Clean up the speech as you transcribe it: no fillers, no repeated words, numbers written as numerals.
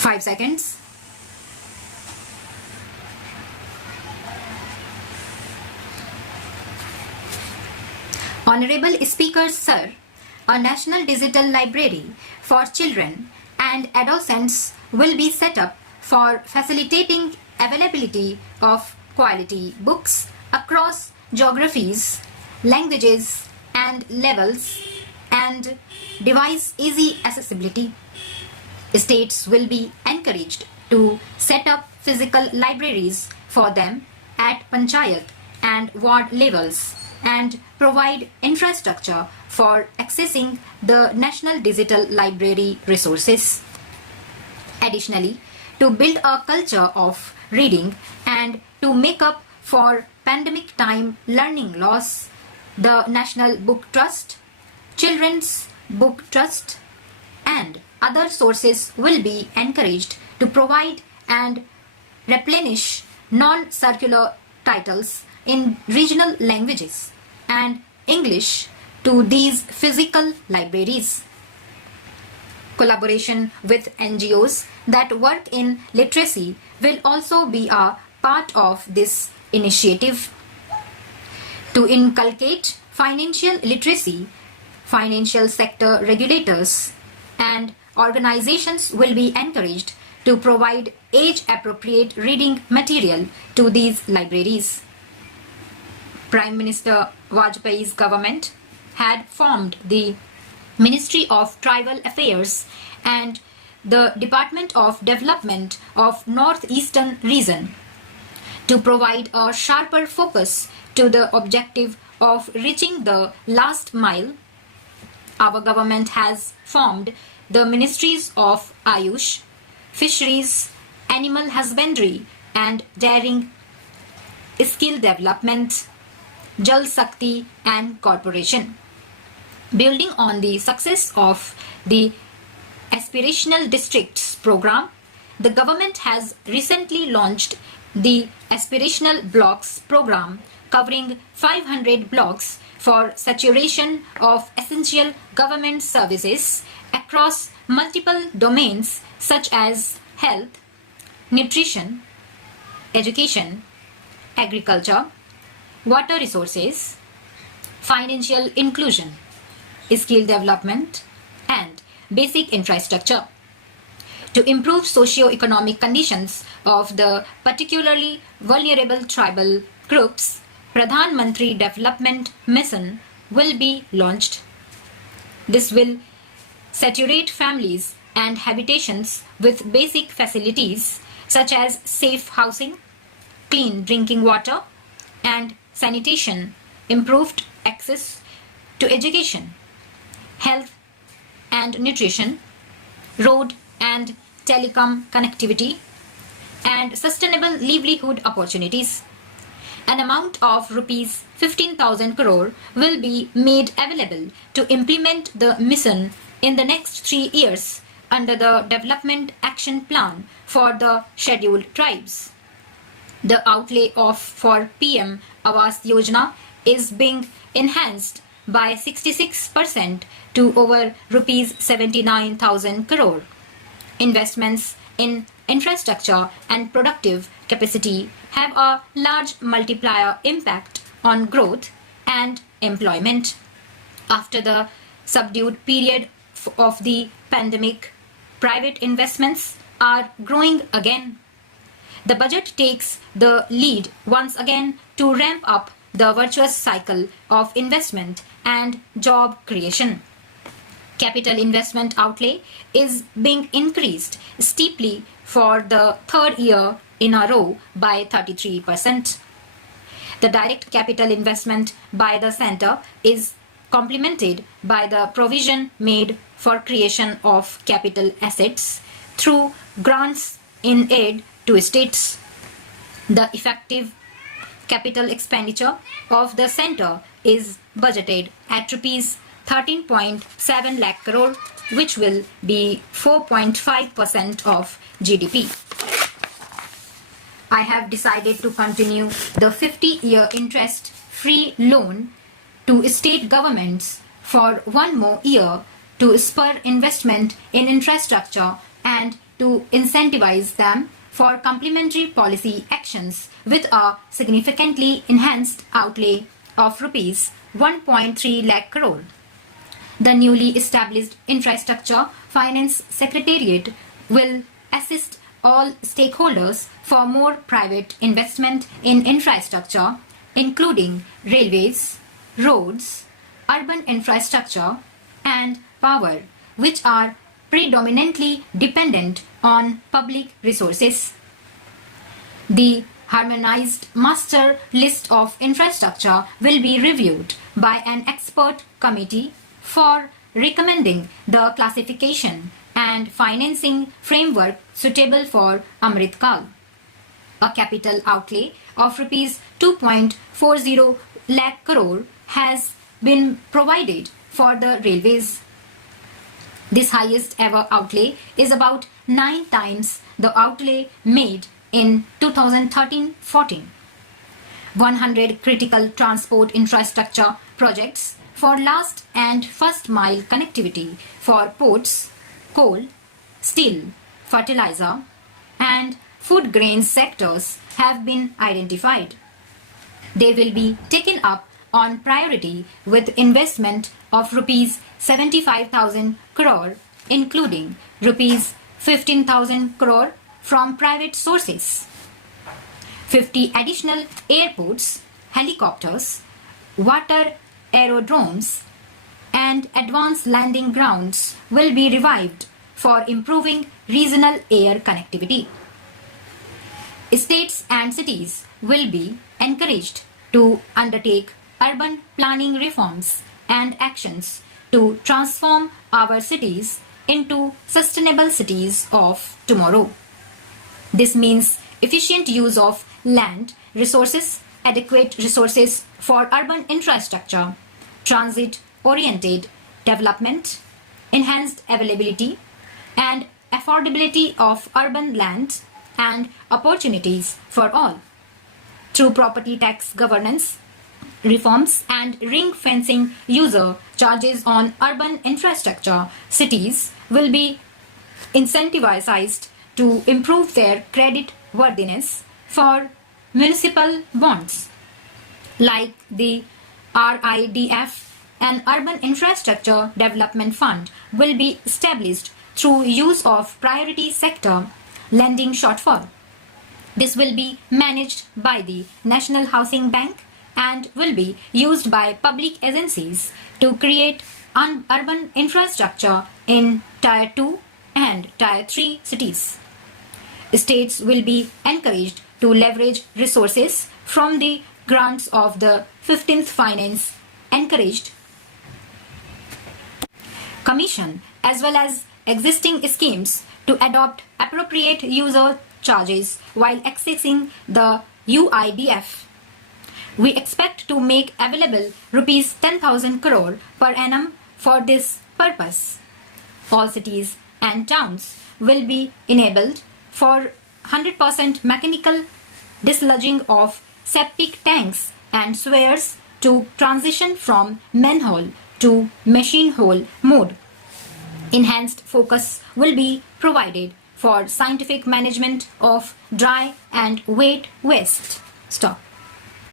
5 seconds. Honorable Speaker Sir, a National Digital Library for children and adolescents will be set up for facilitating availability of quality books across geographies, languages and levels and device easy accessibility. States will be encouraged to set up physical libraries for them at panchayat and ward levels and provide infrastructure for accessing the National Digital Library resources. Additionally, to build a culture of reading and to make up for pandemic time learning loss, the National Book Trust, Children's Book Trust, and other sources will be encouraged to provide and replenish non-circular titles in regional languages and English to these physical libraries. Collaboration with NGOs that work in literacy will also be a part of this initiative. To inculcate financial literacy, financial sector regulators and organizations will be encouraged to provide age-appropriate reading material to these libraries. Prime Minister Vajpayee's government had formed the Ministry of Tribal Affairs and the Department of Development of Northeastern Region to provide a sharper focus to the objective of reaching the last mile. Our government has formed the Ministries of Ayush, Fisheries, Animal Husbandry and Dairying, Skill Development, Jal Shakti and Corporation. Building on the success of the Aspirational Districts program, the government has recently launched the Aspirational Blocks program covering 500 blocks for saturation of essential government services across multiple domains such as health, nutrition, education, agriculture, water resources, financial inclusion, skill development, and basic infrastructure. To improve socio-economic conditions of the particularly vulnerable tribal groups, Pradhan Mantri Development Mission will be launched. This will saturate families and habitations with basic facilities such as safe housing, clean drinking water, and sanitation, improved access to education, health and nutrition, road and telecom connectivity, and sustainable livelihood opportunities. An amount of rupees 15,000 crore will be made available to implement the mission in the next 3 years under the Development Action Plan for the Scheduled Tribes. The outlay for PM Awas Yojana is being enhanced by 66% to over rupees 79,000 crore. Investments in infrastructure and productive capacity have a large multiplier impact on growth and employment. After the subdued period of the pandemic, private investments are growing again. The budget takes the lead once again to ramp up the virtuous cycle of investment and job creation. Capital investment outlay is being increased steeply for the third year in a row by 33%. The direct capital investment by the centre is complemented by the provision made for creation of capital assets through grants in aid to states. The effective capital expenditure of the centre is budgeted at rupees 13.7 lakh crore, which will be 4.5% of GDP. I have decided to continue the 50-year interest-free loan to state governments for 1 more year to spur investment in infrastructure and to incentivize them for complementary policy actions with a significantly enhanced outlay of rupees 1.3 lakh crore. The newly established Infrastructure Finance Secretariat will assist all stakeholders for more private investment in infrastructure, including railways, roads, urban infrastructure, and power, which are predominantly dependent on public resources. The harmonized master list of infrastructure will be reviewed by an expert committee for recommending the classification and financing framework suitable for Amrit Kal. A capital outlay of rupees 2.40 lakh crore has been provided for the railways. This highest ever outlay is about 9 times the outlay made in 2013-14. 100 critical transport infrastructure projects for last and first mile connectivity for ports, coal, steel, fertilizer, and food grain sectors have been identified. They will be taken up on priority with investment of rupees 75,000 crore, including rupees 15,000 crore from private sources. 50 additional airports, helicopters, water aerodromes, and advanced landing grounds will be revived for improving regional air connectivity. States and cities will be encouraged to undertake urban planning reforms and actions to transform our cities into sustainable cities of tomorrow. This means efficient use of land resources, adequate resources for urban infrastructure, transit-oriented development, enhanced availability and affordability of urban land and opportunities for all. Through property tax governance, reforms and ring fencing user charges on urban infrastructure, cities will be incentivized to improve their credit worthiness for municipal bonds. Like the RIDF, an urban infrastructure development fund will be established through use of priority sector lending shortfall. This will be managed by the National Housing Bank and will be used by public agencies to create urban infrastructure in Tier 2 and Tier 3 cities. States will be encouraged to leverage resources from the grants of the 15th Finance Encouraged Commission as well as existing schemes to adopt appropriate user charges while accessing the UIDF. We expect to make available rupees 10,000 crore per annum for this purpose. All cities and towns will be enabled for 100% mechanical dislodging of septic tanks and sewers to transition from manhole to machine hole mode. Enhanced focus will be provided for scientific management of dry and wet waste stock.